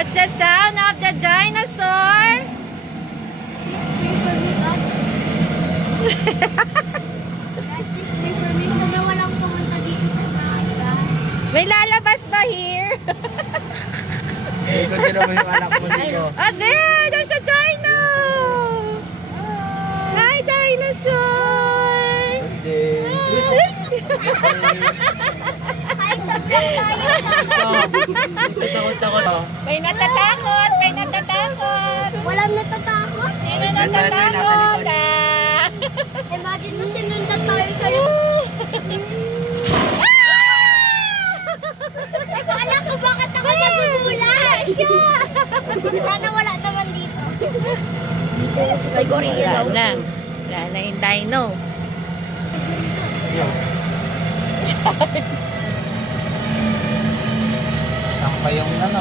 What's the sound of the dinosaur? May lalabas ba here? Ikot mo yung anak mo dito. Oh, there's a dino! Hi, dinosaur! Hindi. Takot. May natatakot! May natatakot! Walang natatakot. Sino natatakot? Ah! Imagine mo sinundan tayo sa loob. Eko, anak ko, bakit ako nagugulat? Sana wala naman dito. May gorilla. Wala na. Wala na yung dino. Saan pa yung ano?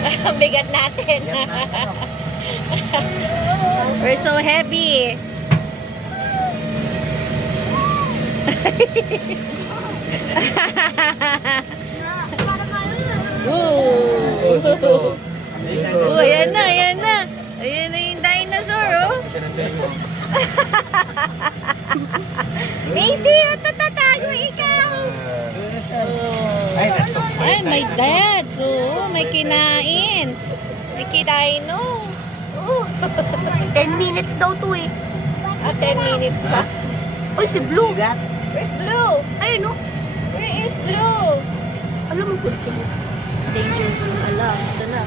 Ang bigat natin. We're so heavy. Ooh. Oh, ayan na, ayan na. Ayan na yung dinosaur, oh. Macy, matatago ikaw. Ay, may dad. So, may kinain. May kinain, no. 10 minutes daw to eh. 10 minutes ba? Uy, si Blue. Where's Blue? Ayun no. Where is Blue? Alam mo kung ito. Danger. Ala, ito na.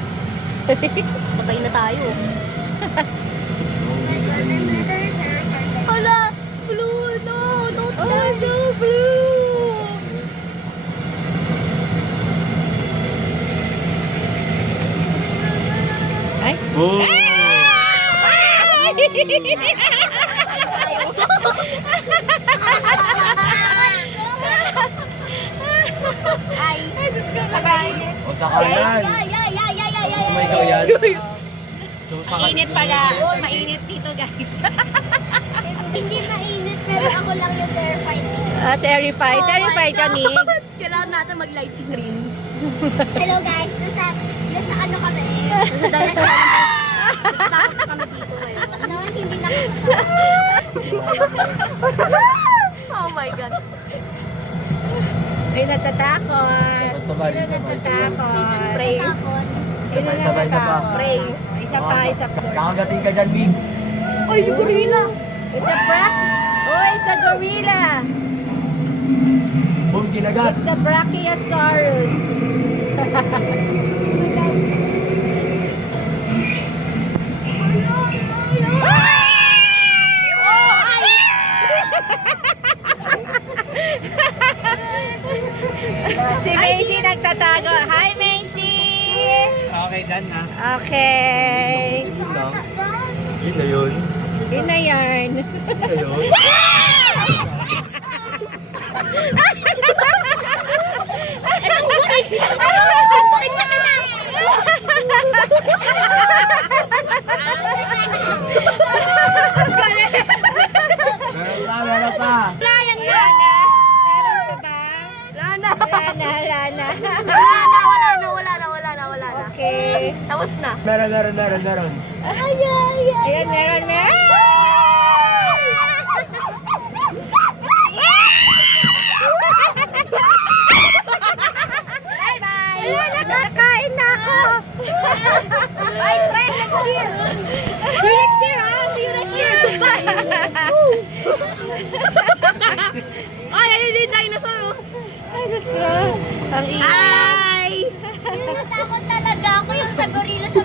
Patay na tayo. Ala, Blue, no. Don't die, no, Blue. Ay. Oh! Ay, Diyos ko, kabayan. O sa kanan. May ikaw yan. So, sa Mainit pala. Mainit dito, guys. Hindi mainit, pero ako lang yung terrified. Terrified. Oh Terrified my ka, God. Nix. Kailangan natin mag-live stream. Hello guys, nasa ano kami? Nasa dinosaur. Takot na kami dito ngayon. Naman hindi na Oh my God. May natatakot. Sabay, Sino sabay, natatakot? Pray. Sino Sabay, natatakot? Pray. Isa pa, isa pa. Nakagating ka dyan, Big. Ay, yung gorilla. It's a brak. Oh, it's a gorilla. Boom, ginagat. It's the Brachiosaurus. Si Macy nagtatago. Hi, Macy! Okay, done na. Okay. Yun lang. Yun na yun. Yun na yarn. Yun na yun. Meron pa. Ryan na. Lana. Meron pa ba? Lana. Lana. Wala na. Okay. Tapos na. Meron. Ayan, meron. Bye-bye. Nakakain na ako. Bye, friend. Next year. See you next year, ha? See you next year. Bye. Ay, ayun yung dinosaur, oh. Ay, Diyos ko. Ang ingay. Hi! Yung natakot talaga ako yung sa gorilla sa